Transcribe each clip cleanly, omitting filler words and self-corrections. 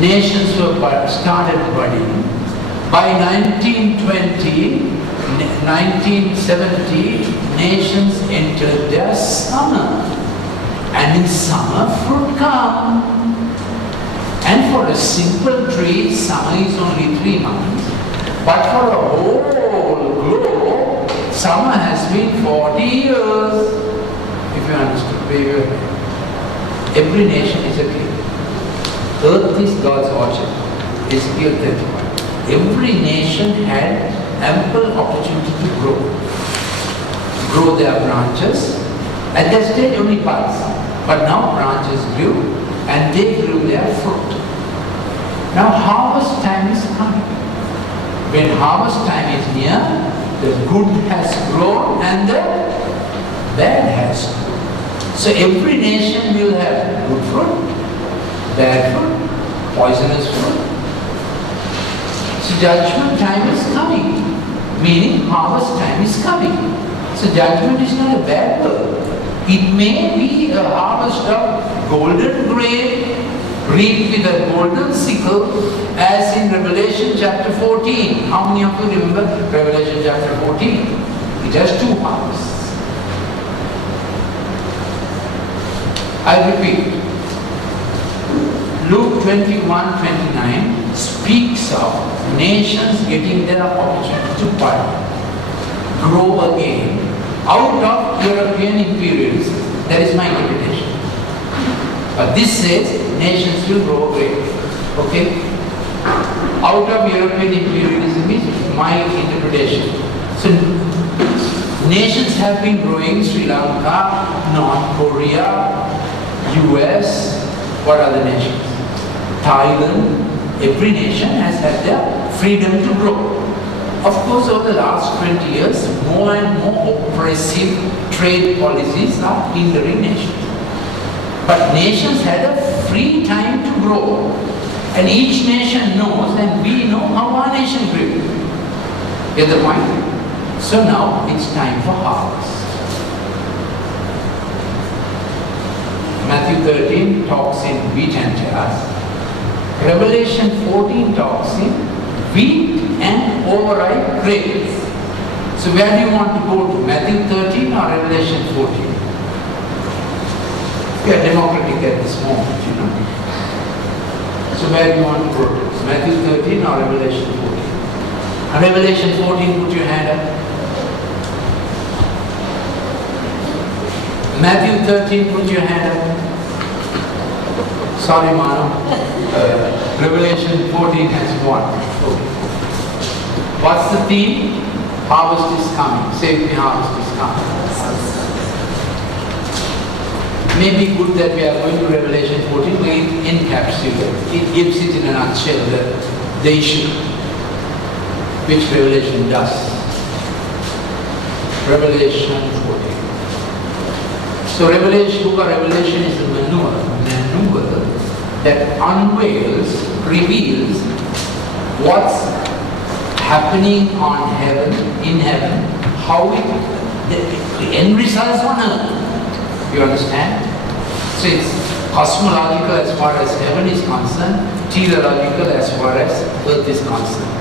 nations were started budding. By 1920, 1970, nations entered their summer. And in summer, fruit comes. And for a simple tree, summer is only 3 months. But for a whole globe, summer has been 40 years. If you understood, baby. Every nation is a king. Earth is God's orchard. Ezekiel 31. Every nation had ample opportunity to grow their branches. At that stage only buds, but now branches grew and they grew their fruit. Now harvest time is coming. When harvest time is near, the good has grown and the bad has grown. So every nation will have good fruit, bad fruit, poisonous fruit. So judgment time is coming, meaning harvest time is coming. So judgment is not a bad word. It may be a harvest of golden grain, reaped with a golden sickle, as in Revelation chapter 14. How many of you remember Revelation chapter 14? It has 2 harvests. I repeat, Luke 21:29 speaks of nations getting their opportunity to bud, grow again out of European imperialism. That is my interpretation. But this says nations will grow again. Okay? Out of European imperialism is my interpretation. So nations have been growing: Sri Lanka, North Korea, US, what other nations? Thailand. Every nation has had their freedom to grow. Of course, over the last 20 years, more and more oppressive trade policies are hindering nations. But nations had a free time to grow. And each nation knows, and we know how our nation grew. Get the point? So now it's time for harvest. Matthew 13 talks in wheat and tares. Revelation 14 talks in wheat and overripe grapes. So where do you want to go to? Matthew 13 or Revelation 14? We are democratic at this moment, you know. So where do you want to go to? Matthew 13 or Revelation 14? And Revelation 14, put your hand up. Matthew 13, put your hand up. Sorry, Manu. Revelation 14 has won. Okay. What's the theme? Harvest is coming. Say with me, harvest is coming. Maybe good that we are going to Revelation 14, we encapsulate. It gives it in a nutshell, the issue, which Revelation does. Revelation 14. So book of Revelation is the manual that unveils, reveals what's happening in heaven, how the end results on earth. You understand? So it's cosmological as far as heaven is concerned, teleological as far as earth is concerned.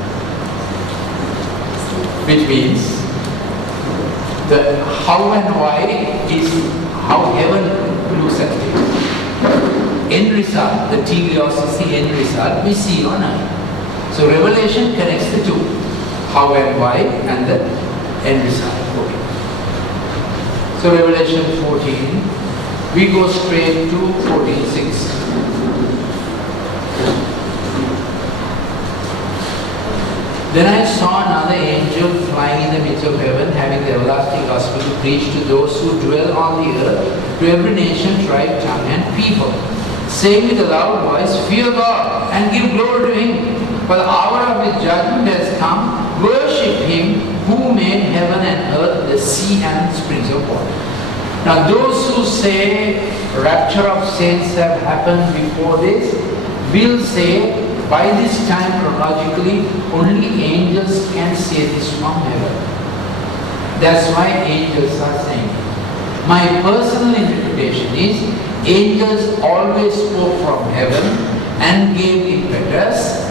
Which means the how and why is how heaven looks at things. End result, the teleos, the end result we see on earth. So Revelation connects the two, how and why and the end result. Okay. So Revelation 14, we go straight to 14:6. Then I saw another angel flying in the midst of heaven, having the everlasting gospel to preach to those who dwell on the earth, to every nation, tribe, tongue, and people, saying with a loud voice, "Fear God and give glory to Him, for the hour of His judgment has come. Worship Him who made heaven and earth, the sea and springs of water." Now those who say rapture of saints have happened before this will say by this time chronologically only angels can say this from heaven. That's why angels are saying. My personal interpretation is angels always spoke from heaven and gave impetus.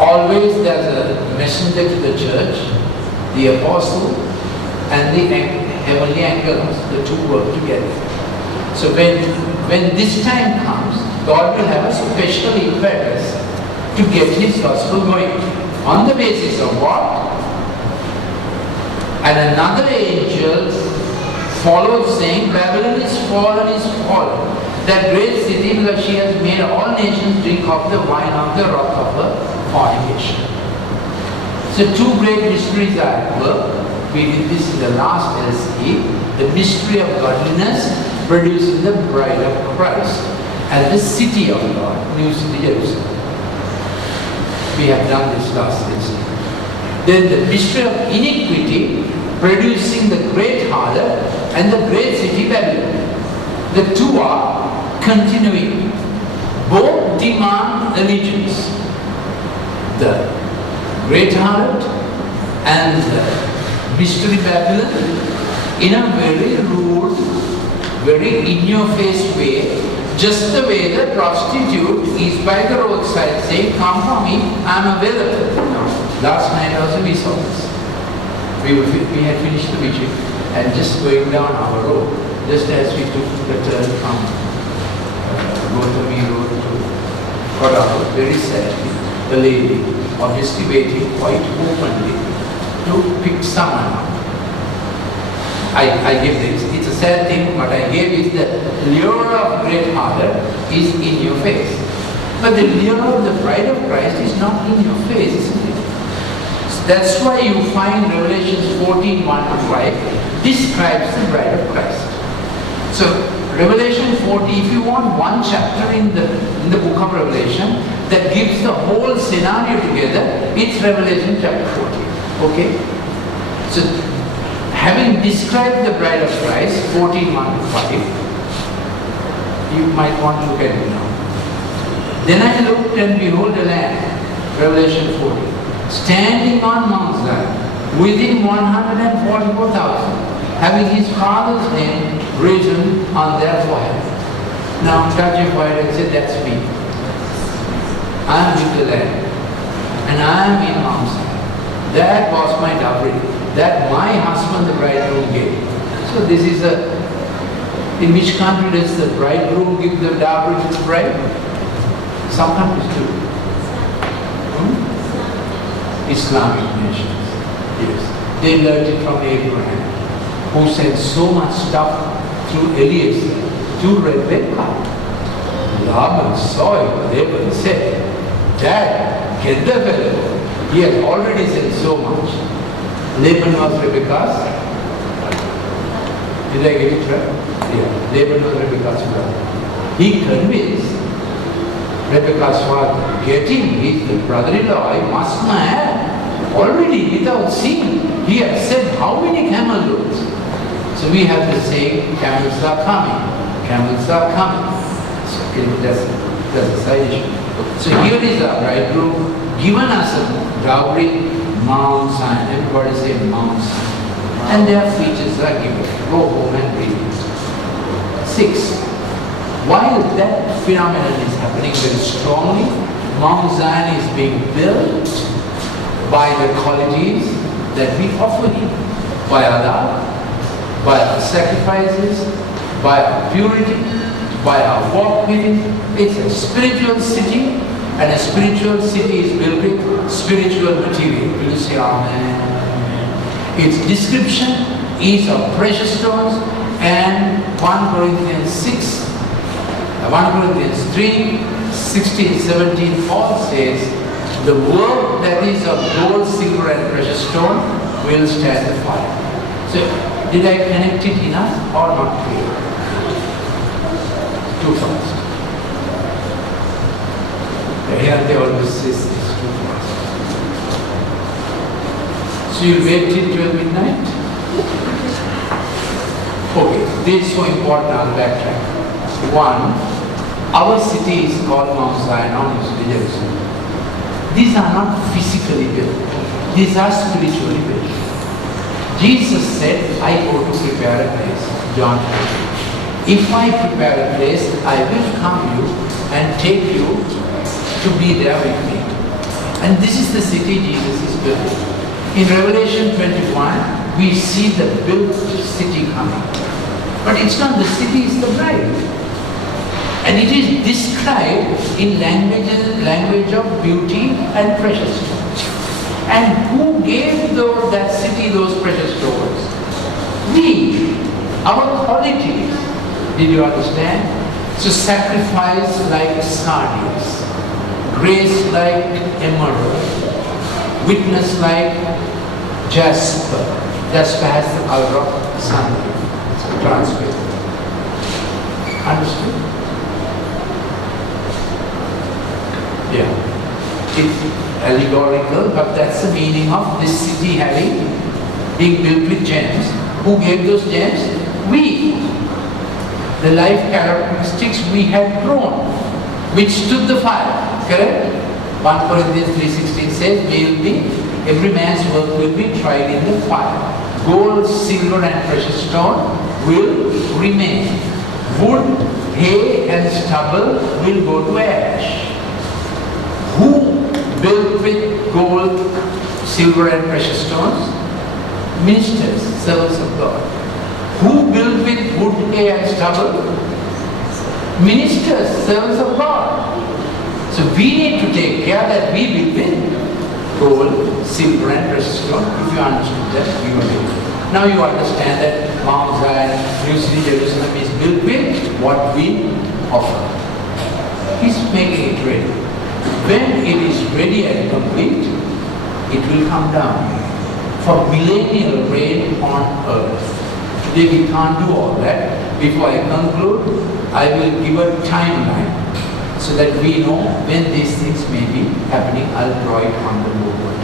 Always there's a messenger to the church, the apostle and the heavenly angels, the two work together. So when this time comes, God will have a special impetus to get His gospel going. On the basis of what? And another angel followed saying, Babylon is fallen, that great city, because she has made all nations drink of the wine of the wrath of her fornication. So two great mysteries are at work. We did this in the last LCE. The mystery of godliness producing the bride of Christ as the city of God, New City Jerusalem. We have done this last LCE. Then the mystery of iniquity producing the great harlot and the great city Babylon. The two are continuing. Both demand allegiance. The great harlot and the mystery Babylon, in a very rude, very in-your-face way, just the way the prostitute is by the roadside saying, come for me, I'm available. Last night also we saw this. We had finished the vigil and just going down our road, just as we took the turn from Gotami Road to Kodama, very sadly, the lady obviously waiting quite openly to pick someone up. I give this. It's a sad thing. What I gave is the lure of great harlot is in your face. But the lure of the bride of Christ is not in your face, isn't it? So that's why you find Revelation 14, 1 to 5 describes the bride of Christ. So Revelation 40, if you want one chapter in the book of Revelation that gives the whole scenario together, it's Revelation chapter 40. Okay? So having described the bride of Christ, 14, 1 to 5, you might want to look at it now. Then I looked and behold a Lamb, Revelation 40, standing on Mount Zion, within 144,000, having his Father's name written on their forehead. Now touch your forehead and say, that's me. I am with the Lamb, and I am in Mount Zion. That was my dowry that my husband, the bridegroom, gave. So this is in which country does the bridegroom give the dowry to the bride? Some countries do. Islamic nations. Yes. They learned it from Abraham, who sent so much stuff through Eliezer to Rebecca. Laban saw it. Laban said, Dad, get the fellow. He had already sent so much. Laban was Rebecca's. Did I get it right? Yeah. Laban was Rebecca's brother. He convinced Rebecca's father, get him, he's the brother-in-law, I must have. Already without seeing, he had said how many camel loads. So we have to say, camels are coming, camels are coming. So that's a side issue. So here is our bridegroom, given us a dowry, Mount Zion. Everybody say Mount Zion. And their features are given. Go home and read it. 6. While that phenomenon is happening very strongly, Mount Zion is being built by the qualities that we offer Him. By our love, by our sacrifices, by our purity, by our walk with Him. It's a spiritual city, and a spiritual city is built with spiritual material. Will you say Amen? Its description is of precious stones, and 1 Corinthians 3, 16, 17, Paul says, the work that is of gold, silver and precious stone will stand the fire. So, did I connect it enough or not clear? Too fast. Here they always say this, too fast. So you'll wait till 12 midnight? Okay, this is so important, I'll backtrack. 1. Our city is called Mount Zion, New City Jerusalem. These are not physically built. These are spiritually built. Jesus said, I go to prepare a place. John 20. If I prepare a place, I will come you and take you to be there with me. And this is the city Jesus is building. In Revelation 21, we see the built city coming. But it's not the city, it's the bride. And it is described in language of beauty and precious stones. And who gave that city those precious stones? We, our qualities. Did you understand? So sacrifice like sardius, grace like emerald, witness like jasper. Jasper has the color of sunlight. It's transparent. Understood? Yeah. It's allegorical, but that's the meaning of this city being built with gems. Who gave those gems? We. The life characteristics we had grown, which stood the fire. Correct? 1 Corinthians 3:16 says, every man's work will be tried in the fire. Gold, silver and precious stone will remain. Wood, hay and stubble will go to ash. Who built with gold, silver and precious stones? Ministers, servants of God. Who built with wood, hay and stubble? Ministers, servants of God. So we need to take care that we build with gold, silver and precious stone. If you understood that, you will do it. Now you understand that Mount Zion, New City, Jerusalem is built with what we offer. He's making it ready. When it is ready and complete, it will come down for millennial reign on earth. Today we can't do all that. Before I conclude, I will give a timeline so that we know when these things may be happening. I'll draw it on the board.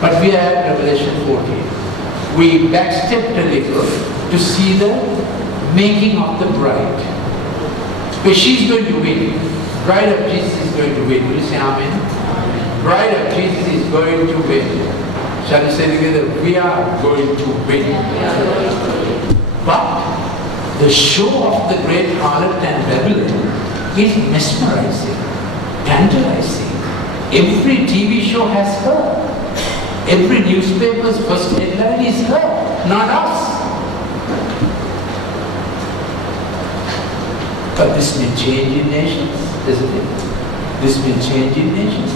But we are at Revelation 14. We backstepped a little to see the making of the bride. But she's going to win. Bride of Jesus is going to win. Will you say amen? Bride of Jesus is going to win. Shall we say together? We are going to win. But the show of the great harlot and Babylon is mesmerizing, tantalizing. Every TV show has her. Every newspaper's first headline is her, not us. But this may change in nations, isn't it? This may change in nations.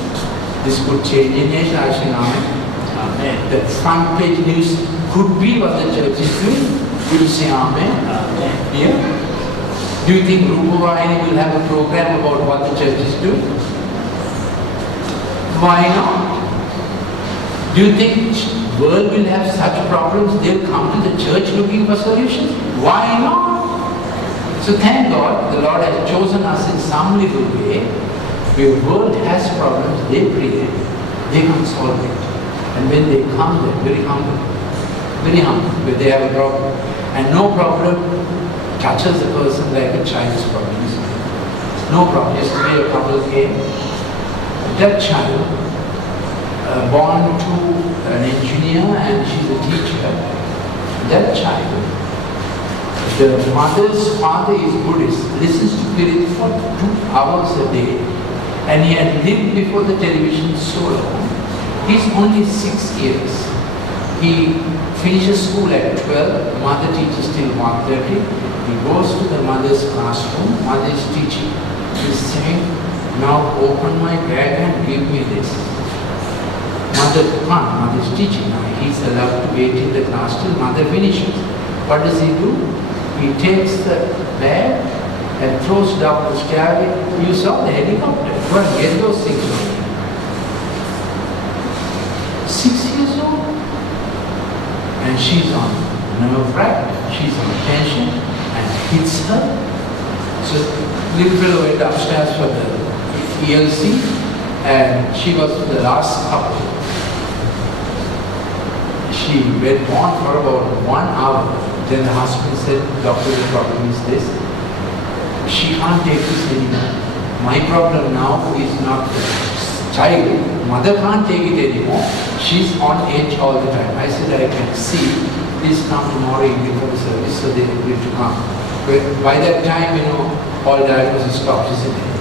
This could change in nations. I say amen. Amen. The front page news could be what the church is doing. Will you say amen? Amen. Yeah? Do you think Rupavahini will have a program about what the church is doing? Why not? Do you think the world will have such problems? They'll come to the church looking for solutions? Why not? So thank God the Lord has chosen us in some little way. Where the world has problems, they create, they can solve it. And when they come, they're very humble. Very humble when they have a problem. And no problem touches a person like a child's problem. No problem. Yesterday a couple came. That child, born to an engineer and she's a teacher. That child, the mother's father is Buddhist, listens to Kirit for 2 hours a day. And he had lived before the television so long. He's only 6 years. He finishes school at 12, mother teaches till 1:30. He goes to the mother's classroom, mother is teaching. He's saying, now open my bag and give me this. Mother can't, mother is teaching now. He's allowed to wait in the class till mother finishes. What does he do? He takes the bag and throws down the stairway. You saw the helicopter. Go and get those things from him. 6 years old. And she's on nerve wrack, she's on tension, and hits her. So little fellow went upstairs for the ELC, and she was the last couple. She went on for about 1 hour. Then the hospital said, doctor, the problem is this. She can't take this anymore. My problem now is not the child. Mother can't take it anymore. She's on edge all the time. I said, I can see. Please come tomorrow evening for the service, so they agreed to come. But by that time, all diagnosis stopped, isn't it?